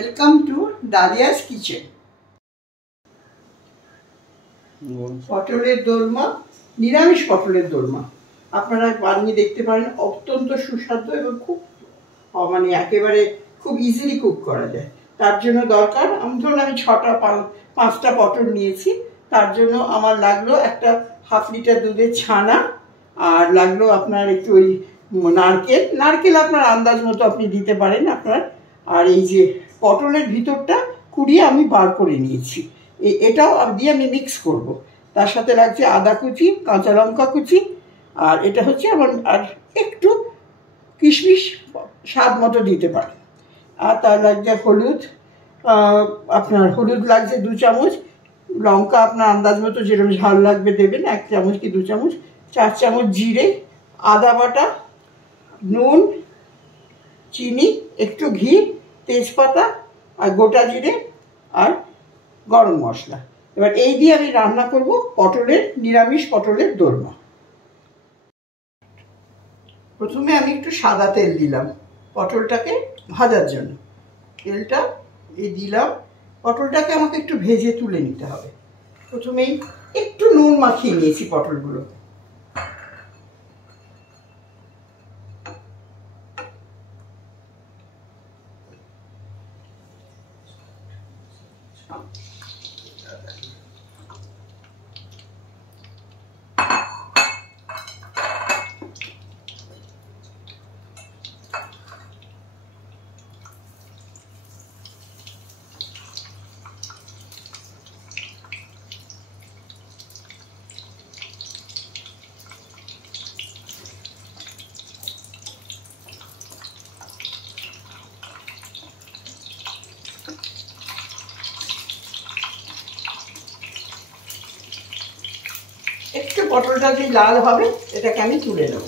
Welcome to Dalia's kitchen. পটলের দোলমা, নিরামিষ পটলের দোলমা আপনারা বানিয়ে দেখতে পারেন। অত্যন্ত সুস্বাদু এবং খুব মানে একেবারে খুব ইজিলি কুক করা যায়। তার জন্য দরকার, ধরুন আমি 5টা পটল নিয়েছি। তার জন্য আমার লাগলো একটা হাফ লিটার দুধের ছানা, আর লাগলো আপনার একটু ওই নারকেল আপনার আন্দাজ মতো আপনি দিতে পারেন আপনার। আর এই যে পটলের ভিতরটা কুড়িয়ে আমি বার করে নিয়েছি, এটাও দিয়ে আমি মিক্স করব। তার সাথে লাগছে আদা কুচি, কাঁচা লঙ্কা কুচি, আর এটা হচ্ছে আমার আর একটু কিশমিশ স্বাদ মতো দিতে পারে। আর তার লাগছে হলুদ, আপনার হলুদ লাগছে 2 চামচ, লঙ্কা আপনার আন্দাজ মতো যেরকম ঝাল লাগবে দেবেন, 1 চামচ কি 2 চামচ, 4 চামচ জিরে, আদা বাটা, নুন, চিনি, একটু ঘি, তেজপাতা আর গোটা জিরে আর গরম মশলা। এবার এই দিয়ে আমি রান্না করব নিরামিষ পটলের দোলমা। প্রথমে আমি একটু সাদা তেল দিলাম পটলটাকে ভাজার জন্য। তেলটা দিলাম, পটলটাকে আমাকে একটু ভেজে তুলে নিতে হবে। প্রথমেই একটু নুন মাখিয়ে নিয়েছি পটলগুলো। একটু পটলটা যে লাল হবে এটাকে আমি তুলে নেব।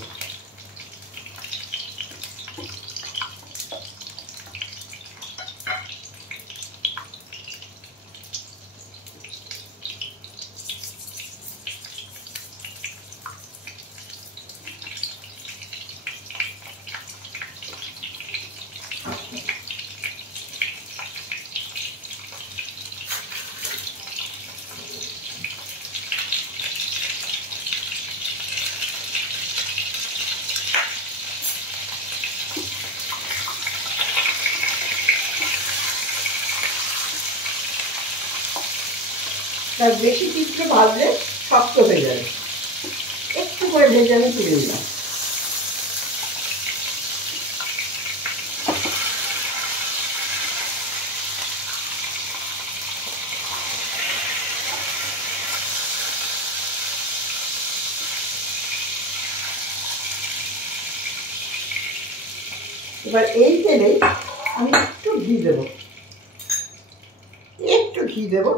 তার বেশি কিছু ভাজলে শক্ত হয়ে যাবে, একটু করে ভেজে আমি তুলে দিলাম। এবার এই তেলে আমি একটু ঘি দেব,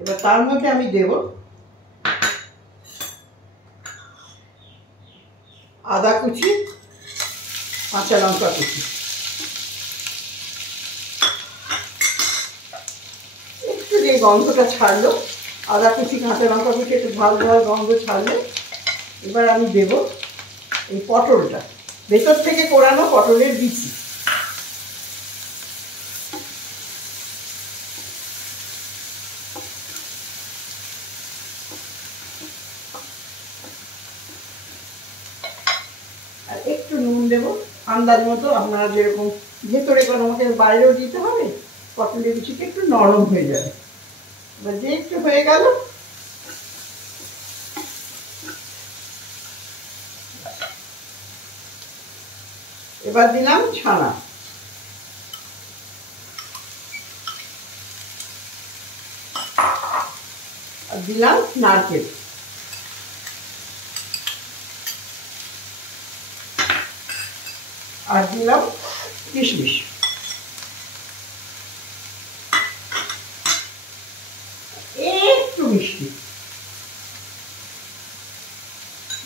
এবার তার মধ্যে আমি দেব আদা কুচি, কাঁচা লঙ্কা কুচি, একটু যে গন্ধটা ছাড়লো, আদা কুচি কাঁচা লঙ্কা কুচি একটু ঝাল গন্ধ ছাড়লে এবার আমি দেব এই পটলটা, ভেতর থেকে কোরানো পটলের বিচি। আর একটু নুন দেব আন্দাজ মতো, আপনারা যেরকম ভেতরে কোনো আমাকে বাইরেও দিতে হবে, পটলের বিচিটা একটু নরম হয়ে যাবে। এবার যে একটু হয়ে গেল, এবার দিলাম ছানা, আর দিলাম নারকেল, আর দিলাম কিশমিশ, একটু মিষ্টি,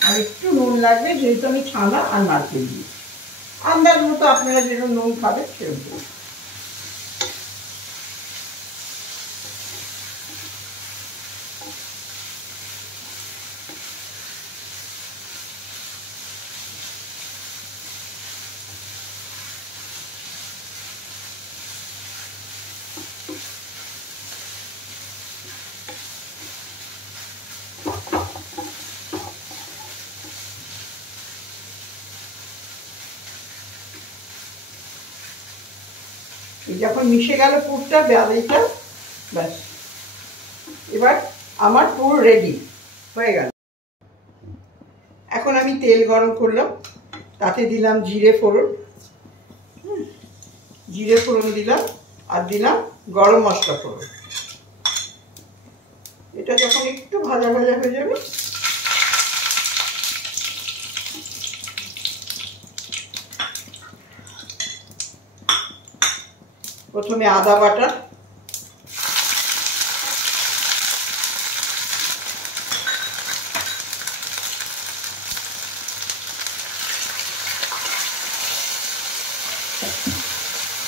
আর একটু নুন লাগবে যেহেতু আমি ছানা আর নারকেল দিই। আন্দাজ মতো আপনারা যেরকম নুন খাবেন সেরকম। এই যখন মিশে গেল পুরটা বাদাইটা, ব্যাস এবার আমার পুরো রেডি হয়ে গেল। এখন আমি তেল গরম করলাম, তাতে দিলাম জিরে ফোড়ন, জিরে ফোড়ন দিলাম, আর দিলাম গরম মশলা ফোড়ন। এটা যখন একটু ভাজা ভাজা হয়ে যাবে, প্রথমে আদা বাটা,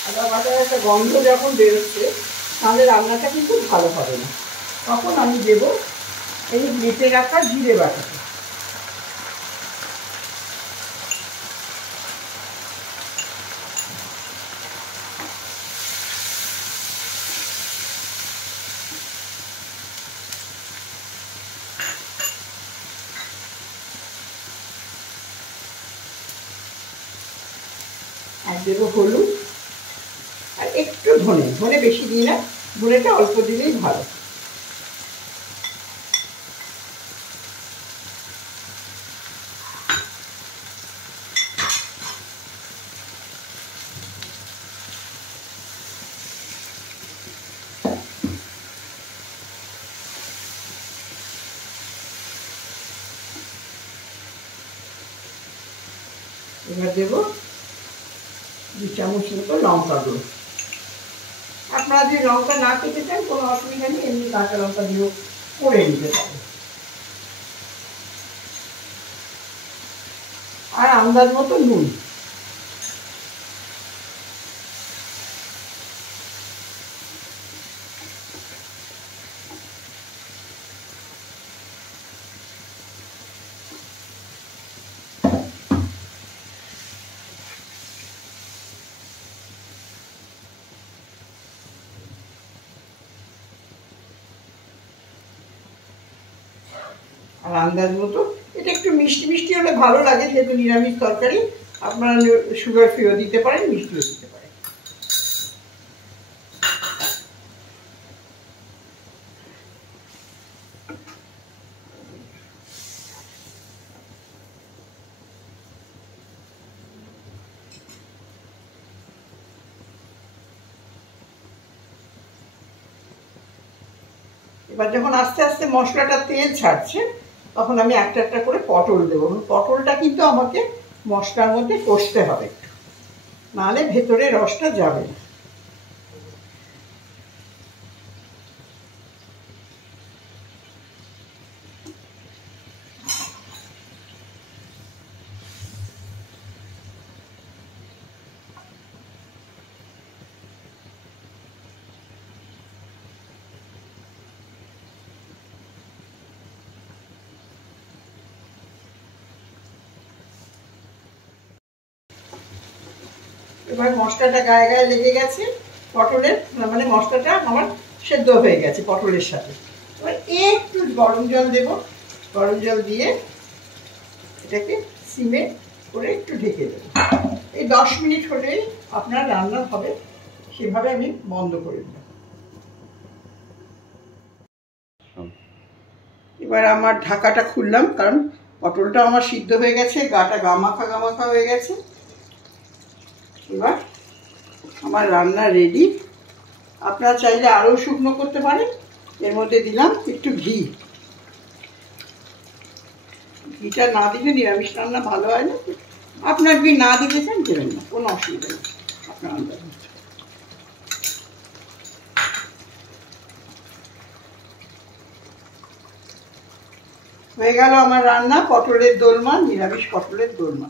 আদা বাটার একটা গন্ধ যখন বেরোচ্ছে তাহলে রান্নাটা কিন্তু ভালো হবে না। তখন আমি দেব এই বেটে রাখা জিরে বাটাটা। আর দেবো হলুদ, আর একটু ধনে, ধনে বেশি দিই না, ধনেটা অল্প দিলেই ভালো। এবার দেবো 2 চামচ মতো লঙ্কা গুঁড়ো। আপনারা যদি লঙ্কা না খেতে চান কোনো অসুবিধা নেই, এমনি কাঁচা লঙ্কা দিয়েও করে নিতে পারেন। আর আন্দাজ মতো নুন। আর আন্দাজ মতো, এটা একটু মিষ্টি মিষ্টি হলে ভালো লাগে, যেহেতু নিরামিষ তরকারি। আপনারা সুগার ফ্রিও দিতে পারেন, মিষ্টিও দিতে পারেন। এবার যখন আস্তে আস্তে মশলাটা তেল ছাড়ছে, তখন আমি একটা একটা করে পটল দেবো। পটলটা কিন্তু আমাকে মশলার মধ্যে কষতে হবে, নাহলে ভেতরে রসটা যাবে না। এবার মশলাটা গায়ে গায়ে লেগে গেছে পটলের, মানে মশলাটা আমার সেদ্ধ হয়ে গেছে পটলের সাথে। এবার একটু গরম জল দেব, গরম জল দিয়ে এটাকে সিমে করে একটু ঢেকে দেবো। এই 10 মিনিট হলেই আপনার রান্না হবে, সেভাবে আমি বন্ধ করে দেব। এবার আমার ঢাকাটা খুললাম, কারণ পটলটা আমার সিদ্ধ হয়ে গেছে, গাটা গামাখা গামাখা হয়ে গেছে। এবার আমার রান্না রেডি। আপনারা চাইলে আরও শুকনো করতে পারেন। এর মধ্যে দিলাম একটু ঘি। ঘিটা না দিলে নিরামিষ রান্না ভালো হয় না। আপনার ঘি না দিতে চান দেবেন না, কোনো অসুবিধা নেই আপনার আন্দাজ। হয়ে গেল আমার রান্না, পটলের দোলমা, নিরামিষ পটলের দোলমা।